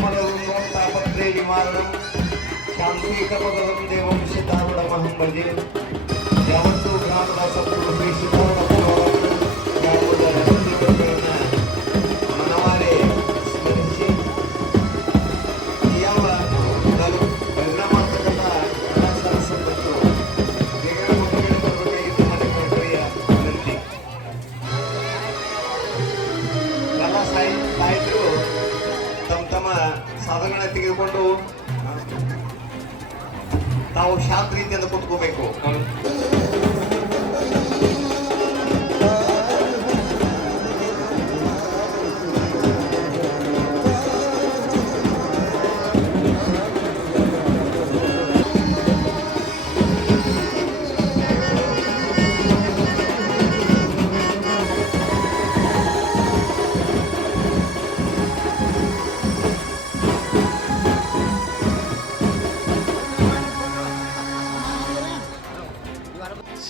ಯದಂಗ್ರಿ ಕಮಲಂ ತಾಪತ್ರೇ ನಿವಾರಣಂ ಶಾಂತಿಕಪದಂ ದೇವಂ ಸಿದ್ಧಾರೂಢಮಹಂ ಭಜೆ ಯಾವತ್ತೂ ಗ್ರಾಮದ ಸದ್ಗುರು ಶ್ರೀ ಸಿದ್ಧಾರೂಢ ಯಾವುದರ ದೇವರುಗಳನ್ನ ಮನವಾರೆ ಸ್ಮರಿಸಿ ಯಾವ ನಾನು ಪರಿಣಾಮ ಆಗ್ತಕ್ಕಂಥ ಕಲಾಚಾರ ಸಂಪತ್ತು ಬೇಗ ಮುಂದುಗಡೆ ಬರಬೇಕಾಗಿದ್ದು ಮನೆ ಕಳಕಳಿಯ ವಿನಂತಿ ಕಲಾ ಸಾಹಿ ಸಾಹಿತ್ಯರು ತಮ್ಮ ತಮ್ಮ ಸಾಧನಗಳನ್ನ ತೆಗೆದುಕೊಂಡು ನಾವು ಶಾಂತ ರೀತಿಯಿಂದ ಕುತ್ಕೋಬೇಕು.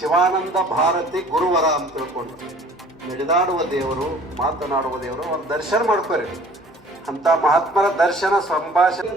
ಶಿವಾನಂದ ಭಾರತಿ ಗುರುವರ ಅಂತ ತಿಳ್ಕೊಂಡು ನಡೆದಾಡುವ ದೇವರು, ಮಾತನಾಡುವ ದೇವರು, ಅವ್ರ ದರ್ಶನ ಮಾಡ್ಕೋರಿ. ಅಂತ ಮಹಾತ್ಮರ ದರ್ಶನ ಸಂಭಾಷಣೆ.